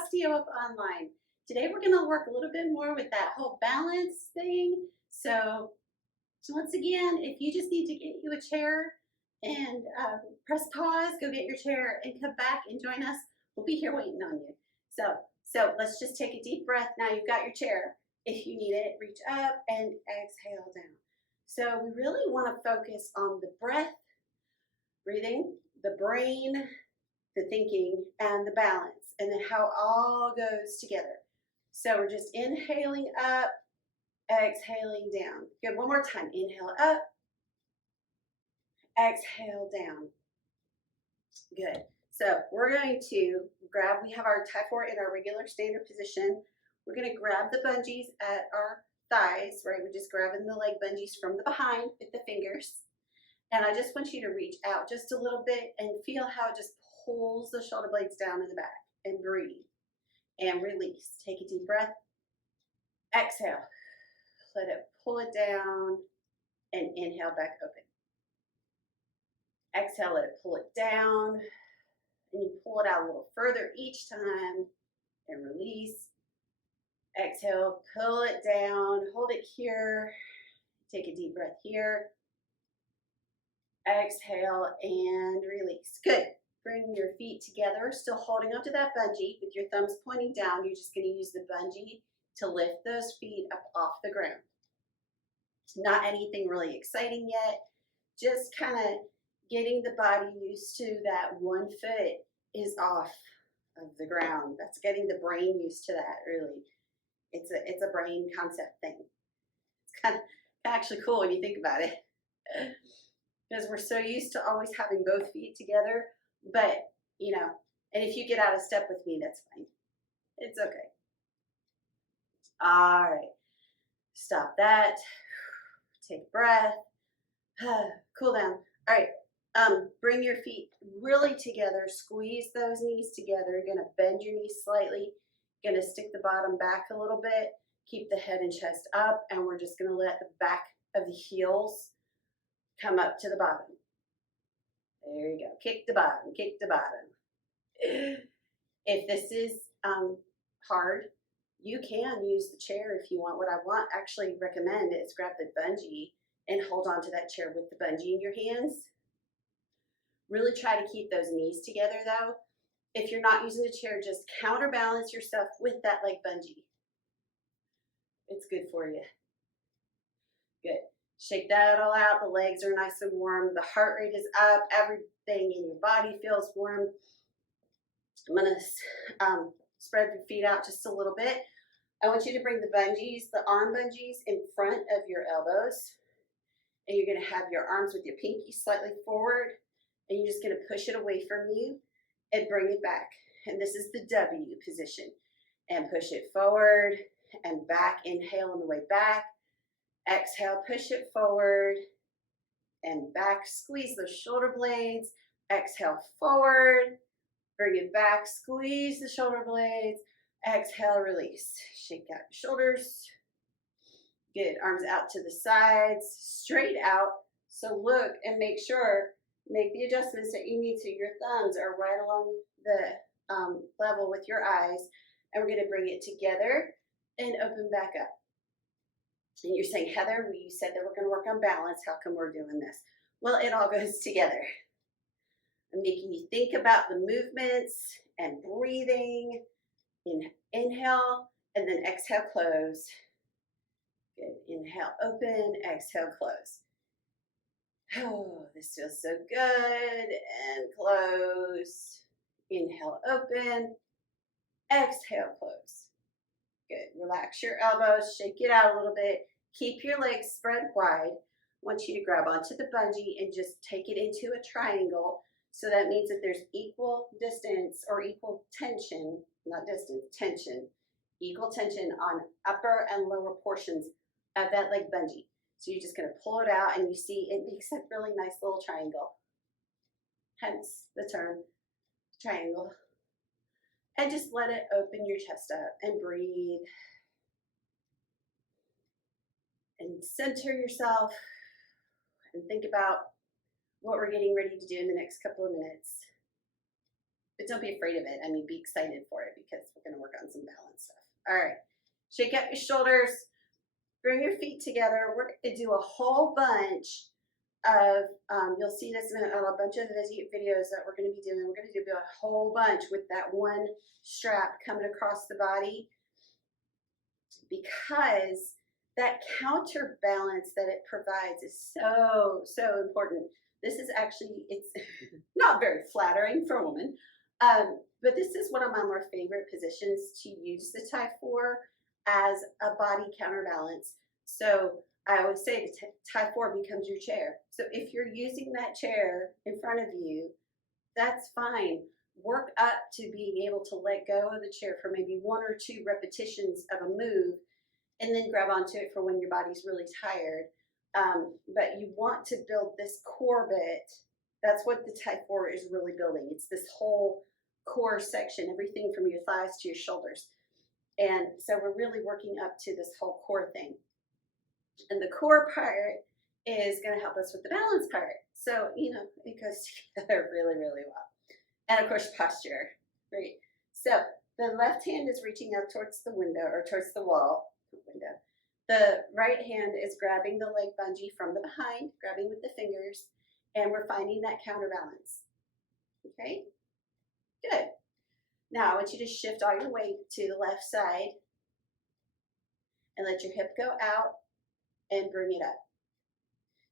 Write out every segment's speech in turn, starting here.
OsteoUp Online. Today we're going to work a little bit more with that whole balance thing. So once again, if you just need to get you a chair and press pause, go get your chair and come back and join us. We'll be here waiting on you. So let's just take a deep breath. Now you've got your chair. If you need it, reach up and exhale down. So we really want to focus on the breath, breathing, the brain, the thinking, and the balance, and then how it all goes together. So we're just inhaling up, exhaling down. Good, one more time. Inhale up, exhale down. Good. So we're going to grab, we have our tie 4 in our regular standard position. We're going to grab the bungees at our thighs, right? We're just grabbing the leg bungees from the behind with the fingers. And I just want you to reach out just a little bit and feel how it just pulls the shoulder blades down in the back, and breathe and release. Take a deep breath. Exhale. Let it pull it down and inhale back open. Exhale, let it pull it down, and you pull it out a little further each time and release. Exhale, pull it down, hold it here. Take a deep breath here. Exhale and release. Good. Bring your feet together, still holding onto that bungee with your thumbs pointing down. You're just going to use the bungee to lift those feet up off the ground. It's not anything really exciting yet. Just kind of getting the body used to that one foot is off of the ground. That's getting the brain used to that, really. It's a brain concept thing. It's kind of actually cool when you think about it. Because we're so used to always having both feet together. But, you know, and if you get out of step with me, that's fine. It's okay. All right. Stop that. Take a breath. Cool down. All right. Bring your feet really together. Squeeze those knees together. You're going to bend your knees slightly. You're going to stick the bottom back a little bit. Keep the head and chest up. And we're just going to let the back of the heels come up to the bottom. There you go. Kick the bottom. Kick the bottom. If this is hard, you can use the chair if you want. What I actually recommend is grab the bungee and hold on to that chair with the bungee in your hands. Really try to keep those knees together though. If you're not using the chair, just counterbalance yourself with that leg bungee. It's good for you. Good. Shake that all out. The legs are nice and warm. The heart rate is up. Everything in your body feels warm. I'm going to spread your feet out just a little bit. I want you to bring the bungees, the arm bungees, in front of your elbows. And you're going to have your arms with your pinky slightly forward. And you're just going to push it away from you and bring it back. And this is the W position. And push it forward and back. Inhale on the way back. Exhale, push it forward and back. Squeeze those shoulder blades. Exhale, forward. Bring it back. Squeeze the shoulder blades. Exhale, release. Shake out your shoulders. Good. Arms out to the sides, straight out. So look and make the adjustments that you need so your thumbs are right along the level with your eyes. And we're going to bring it together and open back up. And you're saying, Heather, you said that we're going to work on balance. How come we're doing this? Well, it all goes together. I'm making you think about the movements and breathing. Inhale, and then exhale, close. Good. Inhale, open. Exhale, close. Oh, this feels so good. And close. Inhale, open. Exhale, close. Good. Relax your elbows. Shake it out a little bit. Keep your legs spread wide. I want you to grab onto the bungee and just take it into a triangle. So that means that there's equal distance or equal tension, not distance, tension, equal tension on upper and lower portions of that leg bungee. So you're just going to pull it out and you see it makes a really nice little triangle. Hence the term triangle. And just let it open your chest up and breathe. And center yourself and think about what we're getting ready to do in the next couple of minutes. but don't be afraid of it. I mean, be excited for it because we're going to work on some balance stuff. All right, shake out your shoulders, bring your feet together. We're going to do a whole bunch of, you'll see this in a bunch of videos that we're going to be doing. We're going to do a whole bunch with that one strap coming across the body, because that counterbalance that it provides is so, so important. This is actually, it's not very flattering for a woman, but this is one of my more favorite positions to use the tie for as a body counterbalance. So I always say the tie 4 becomes your chair. So if you're using that chair in front of you, that's fine. Work up to being able to let go of the chair for maybe 1 or 2 repetitions of a move, and then grab onto it for when your body's really tired. But you want to build this core bit. That's what the tie 4 is really building. It's this whole core section, everything from your thighs to your shoulders. And so we're really working up to this whole core thing. And the core part is going to help us with the balance part. So, you know, it goes together really, really well. And of course, posture. Great. So the left hand is reaching out towards the window or towards the wall. Window. The right hand is grabbing the leg bungee from the behind, grabbing with the fingers, and we're finding that counterbalance. Okay? Good. Now I want you to shift all your weight to the left side and let your hip go out and bring it up.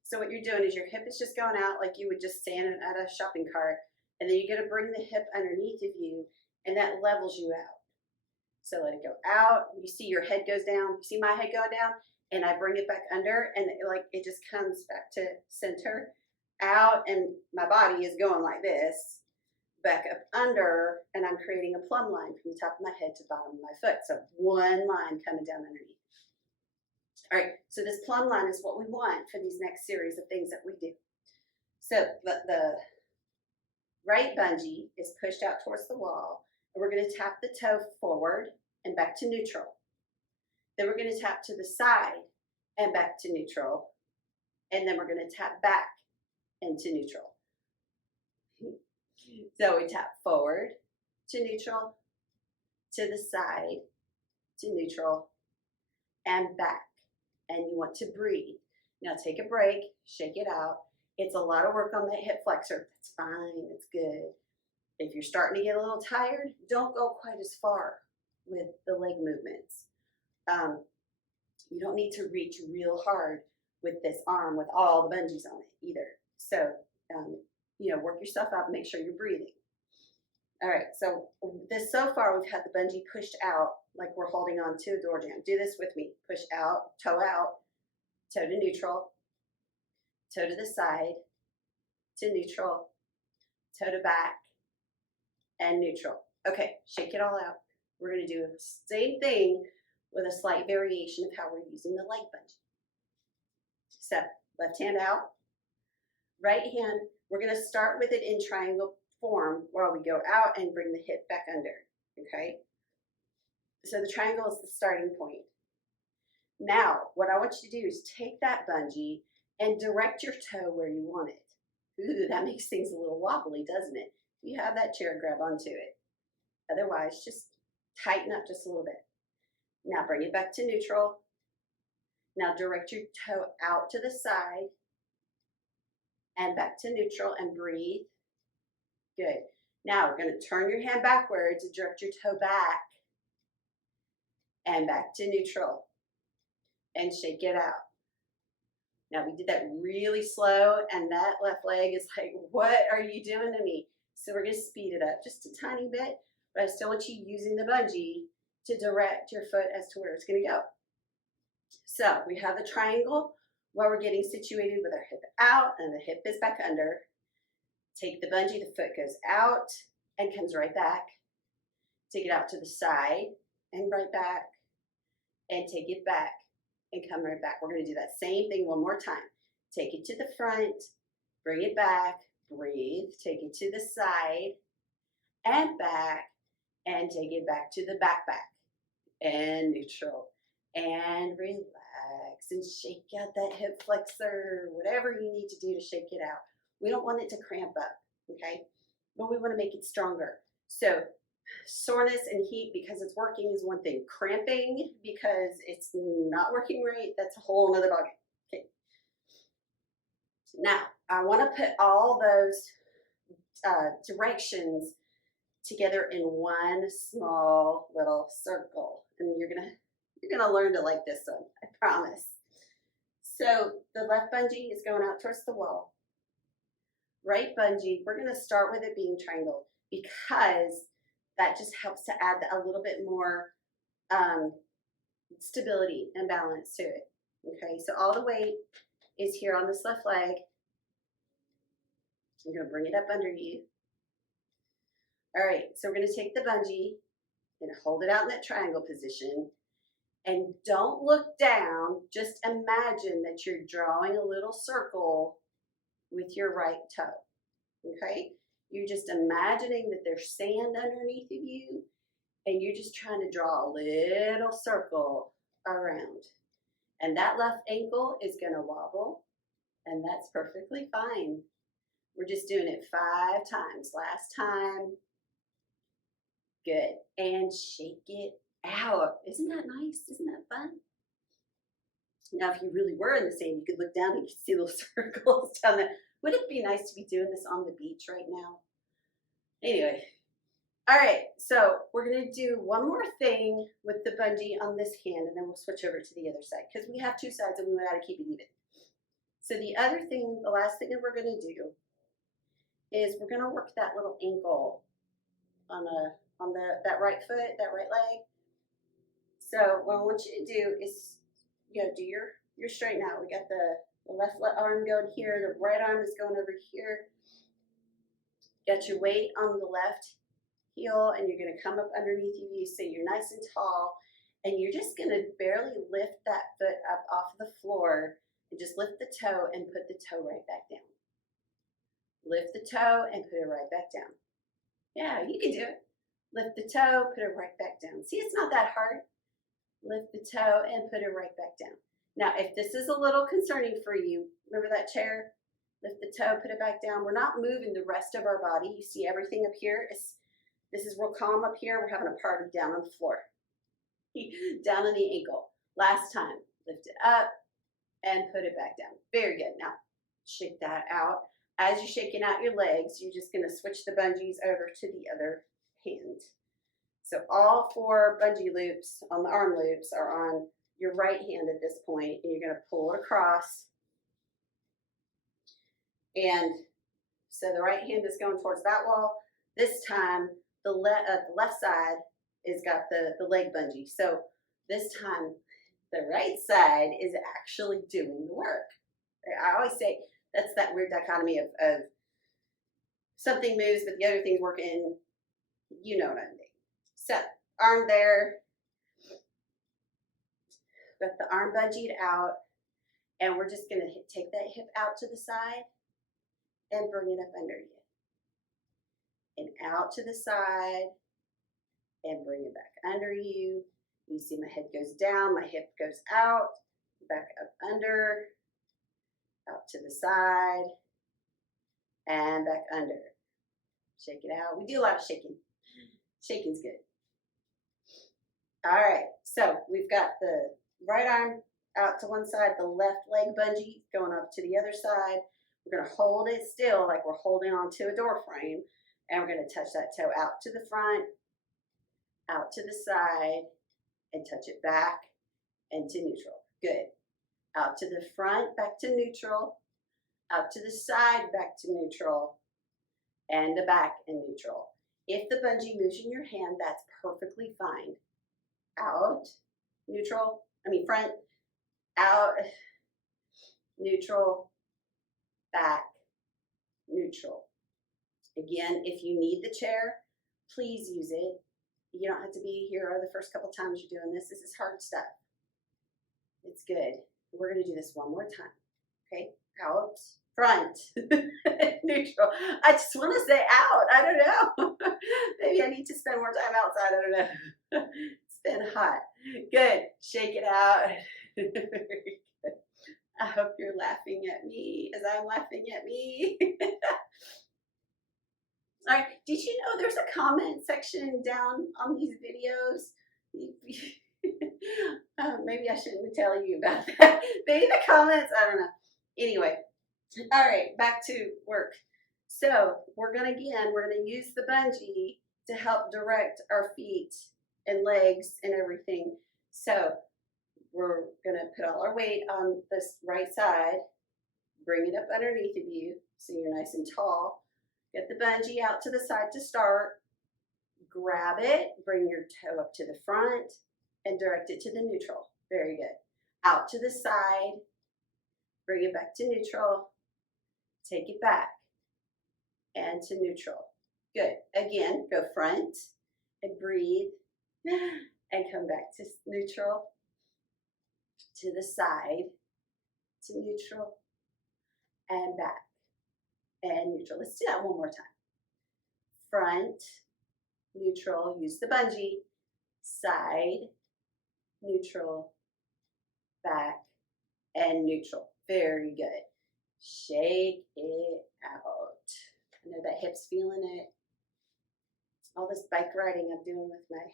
So what you're doing is your hip is just going out like you would just stand at a shopping cart, and then you're going to bring the hip underneath of you, and that levels you out. So let it go out. You see your head goes down. You see my head going down, and I bring it back under, and it just comes back to center, out, and my body is going like this, back up under, and I'm creating a plumb line from the top of my head to the bottom of my foot. So one line coming down underneath. All right, so this plumb line is what we want for these next series of things that we do. So the right bungee is pushed out towards the wall, and we're going to tap the toe forward and back to neutral. Then we're going to tap to the side and back to neutral. And then we're going to tap back into neutral. So we tap forward to neutral, to the side, to neutral, and back. And you want to breathe. Now take a break, shake it out. It's a lot of work on that hip flexor. That's fine, it's good. If you're starting to get a little tired, don't go quite as far with the leg movements. You don't need to reach real hard with this arm with all the bungees on it either. So, you know, work yourself up, make sure you're breathing. All right, so so far we've had the bungee pushed out like we're holding on to a door jamb. Do this with me. Push out, toe to neutral, toe to the side, to neutral, toe to back, and neutral. Okay, shake it all out. We're going to do the same thing with a slight variation of how we're using the leg bungee. So, left hand out, right hand, we're going to start with it in triangle form while we go out and bring the hip back under, okay? So the triangle is the starting point. Now, what I want you to do is take that bungee and direct your toe where you want it. Ooh, that makes things a little wobbly, doesn't it? If you have that chair, grab onto it. Otherwise, just tighten up just a little bit. Now bring it back to neutral. Now direct your toe out to the side and back to neutral and breathe. Good. Now we're going to turn your hand backwards and direct your toe back and back to neutral and shake it out. Now we did that really slow, and that left leg is like, what are you doing to me? So we're going to speed it up just a tiny bit, but I still want you using the bungee to direct your foot as to where it's going to go. So we have the triangle where we're getting situated with our hip out and the hip is back under. Take the bungee, the foot goes out and comes right back. Take it out to the side and right back, and take it back and come right back. We're going to do that same thing one more time. Take it to the front, bring it back, breathe, take it to the side and back, and take it back to the back, and neutral, and relax, and shake out that hip flexor, whatever you need to do to shake it out. We don't want it to cramp up, okay? But we want to make it stronger. So soreness and heat because it's working is one thing. Cramping because it's not working right, that's a whole nother ballgame. Okay. Now, I want to put all those directions together in one small little circle, and you're gonna learn to like this one, I promise. So the left bungee is going out towards the wall. Right bungee, we're gonna start with it being triangle because that just helps to add a little bit more stability and balance to it. Okay, so all the weight is here on this left leg. I'm gonna bring it up under you. All right, so we're gonna take the bungee and hold it out in that triangle position. And don't look down, just imagine that you're drawing a little circle with your right toe, okay? You're just imagining that there's sand underneath of you, and you're just trying to draw a little circle around. And that left ankle is gonna wobble, and that's perfectly fine. We're just doing it 5 times. Last time. Good. And shake it out. Isn't that nice? Isn't that fun? Now, if you really were in the sand, you could look down and you could see little circles down there. Would it be nice to be doing this on the beach right now? Anyway. All right, so we're going to do one more thing with the bungee on this hand, and then we'll switch over to the other side because we have 2 sides and we got to keep it even. So the other thing, the last thing that we're going to do is we're going to work that little ankle on that right foot, that right leg. So what I want you to do is, do your straighten out. We got the left arm going here, the right arm is going over here. Got your weight on the left heel, and you're going to come up underneath you so you're nice and tall, and you're just going to barely lift that foot up off the floor and just lift the toe and put the toe right back down. Lift the toe and put it right back down. Yeah, you can do it. Lift the toe, put it right back down. See, it's not that hard. Lift the toe and put it right back down. Now, if this is a little concerning for you, remember that chair? Lift the toe, put it back down. We're not moving the rest of our body. You see everything up here? This is real calm up here. We're having a party down on the floor. Down on the ankle. Last time, lift it up and put it back down. Very good. Now, shake that out. As you're shaking out your legs, you're just going to switch the bungees over to the other hand. So all 4 bungee loops on the arm loops are on your right hand at this point, and you're going to pull it across. And so the right hand is going towards that wall. This time, the left side is got the leg bungee. So this time, the right side is actually doing the work. I always say that's that weird dichotomy of something moves, but the other thing's working. You know what I mean. So, arm there. Got the arm bungeed out, and we're just going to take that hip out to the side and bring it up under you. And out to the side and bring it back under you. You see my head goes down, my hip goes out, back up under, out to the side, and back under. Shake it out. We do a lot of shaking. Shaking's good. All right, so we've got the right arm out to one side, the left leg bungee going up to the other side. We're going to hold it still like we're holding on to a door frame, and we're going to touch that toe out to the front, out to the side, and touch it back and to neutral. Good. Out to the front, back to neutral, out to the side, back to neutral, and the back and neutral. If the bungee moves in your hand, that's perfectly fine. Out, neutral, front, out, neutral, back, neutral. Again, if you need the chair, please use it. You don't have to be here the first couple times you're doing this. This is hard stuff. It's good. We're going to do this one more time. Okay, out, front, neutral. I just want to say out. I don't know. Maybe I need to spend more time outside. I don't know. It's been hot. Good. Shake it out. Very good. I hope you're laughing at me as I'm laughing at me. All right. Did you know there's a comment section down on these videos? Maybe I shouldn't tell you about that. Maybe the comments, I don't know. Anyway, all right, back to work. So we're gonna use the bungee to help direct our feet and legs and everything. So we're gonna put all our weight on this right side, bring it up underneath of you so you're nice and tall. Get the bungee out to the side to start. Grab it, bring your toe up to the front, and direct it to the neutral. Very good. Out to the side, bring it back to neutral, take it back, and to neutral. Good. Again, go front and breathe, and come back to neutral, to the side, to neutral, and back, and neutral. Let's do that one more time. Front, neutral, use the bungee, side, neutral, back, and neutral. Very good. Shake it out. I know that hip's feeling it. All this bike riding I'm doing with my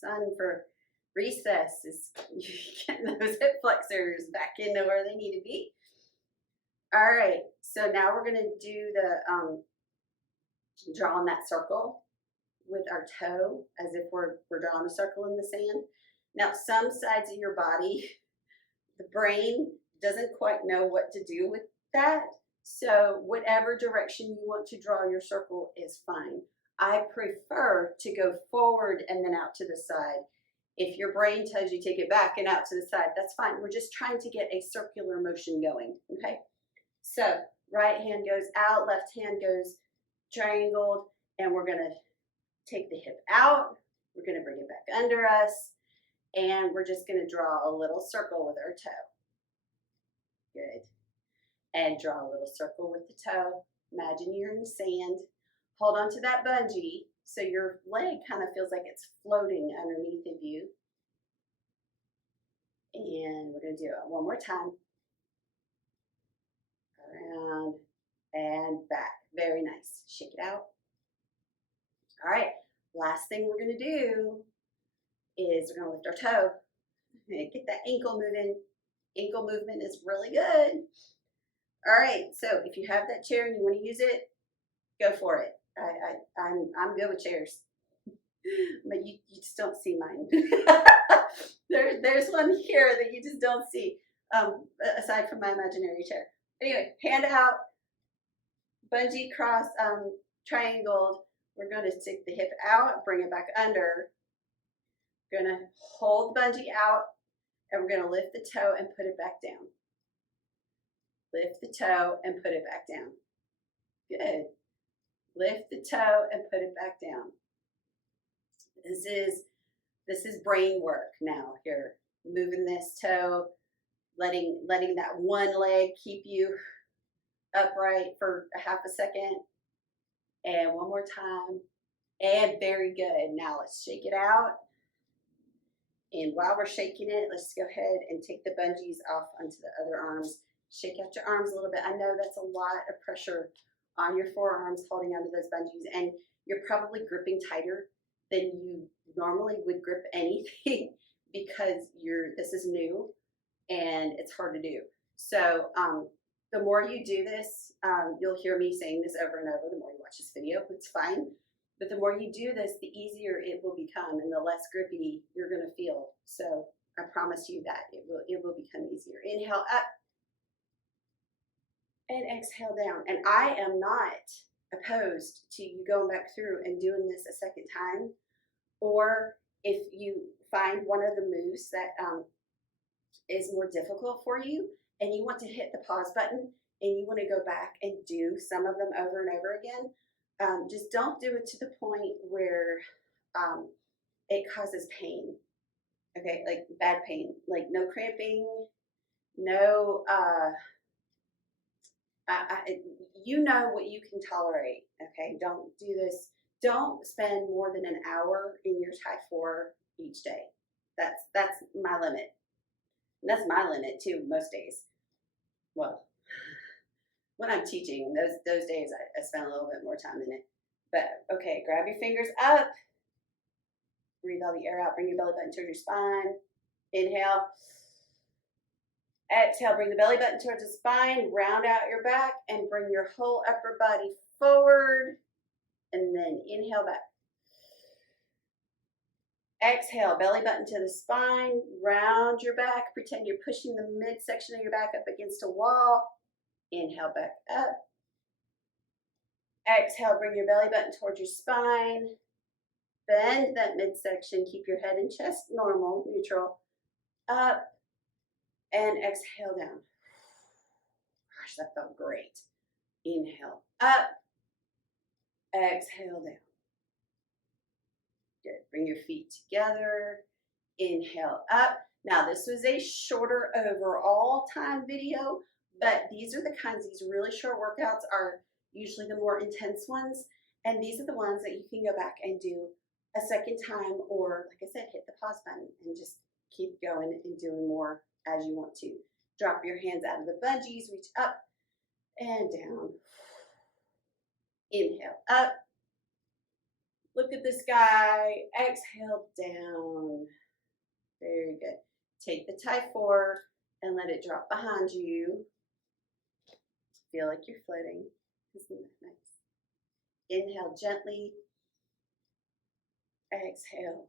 son for recess is getting those hip flexors back into where they need to be. All right, so now we're going to do the drawing that circle with our toe as if we're drawing a circle in the sand. Now, some sides of your body, the brain doesn't quite know what to do with that. So whatever direction you want to draw your circle is fine. I prefer to go forward and then out to the side. If your brain tells you take it back and out to the side, that's fine. We're just trying to get a circular motion going, okay? So right hand goes out, left hand goes triangled, and we're gonna take the hip out. We're gonna bring it back under us, and we're just gonna draw a little circle with our toe. Good. And draw a little circle with the toe. Imagine you're in the sand. Hold on to that bungee so your leg kind of feels like it's floating underneath of you. And we're gonna do it one more time. Around and back. Very nice. Shake it out. All right, last thing we're gonna do is we're gonna lift our toe. Get that ankle moving. Ankle movement is really good. All right, so if you have that chair and you wanna use it, go for it. I'm good with chairs, but you just don't see mine. There's one here that you just don't see, aside from my imaginary chair. Anyway, hand out, bungee cross, triangled. We're going to stick the hip out, bring it back under. We're going to hold the bungee out, and we're going to lift the toe and put it back down. Lift the toe and put it back down. Good. Lift the toe and put it back down. This is brain work now here. Moving this toe, letting that one leg keep you upright for a half a second. And one more time. And very good. Now let's shake it out. And while we're shaking it, let's go ahead and take the bungees off onto the other arms. Shake out your arms a little bit. I know that's a lot of pressure on your forearms holding onto those bungees, and you're probably gripping tighter than you normally would grip anything because this is new and it's hard to do. So the more you do this, you'll hear me saying this over and over. The more you watch this video, it's fine. But the more you do this, the easier it will become and the less grippy you're going to feel. So I promise you that it will become easier. Inhale up and exhale down. And I am not opposed to you going back through and doing this a second time. Or if you find one of the moves that is more difficult for you and you want to hit the pause button and you want to go back and do some of them over and over again, just don't do it to the point where it causes pain. Okay, like bad pain, like no cramping, no, you know what you can tolerate. Okay, don't do this. Don't spend more than an hour in your Thai 4 each day. That's my limit. And that's my limit too most days. Well, when I'm teaching, those days I spend a little bit more time in it. But okay, grab your fingers up. Breathe all the air out. Bring your belly button towards your spine. Inhale. Exhale, bring the belly button towards the spine. Round out your back and bring your whole upper body forward. And then inhale back. Exhale, belly button to the spine. Round your back. Pretend you're pushing the midsection of your back up against a wall. Inhale back up. Exhale, bring your belly button towards your spine. Bend that midsection. Keep your head and chest normal, neutral. Up and exhale down. Gosh, that felt great. Inhale up. Exhale down. Good. Bring your feet together. Inhale up. Now, this was a shorter overall time video, but these are the kinds, these really short workouts are usually the more intense ones. And these are the ones that you can go back and do a second time, or like I said, hit the pause button and just keep going and doing more as you want to. Drop your hands out of the bungees, reach up and down. Inhale up. Look at the sky. Exhale down. Very good. Take the tie 4 and let it drop behind you. Feel like you're floating. Isn't that nice? Inhale gently. Exhale.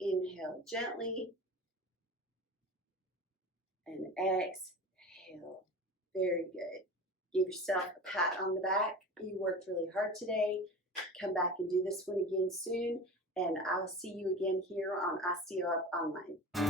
Inhale gently. And exhale. Very good. Give yourself a pat on the back. You worked really hard today. Come back and do this one again soon. And I'll see you again here on OsteoUp Online.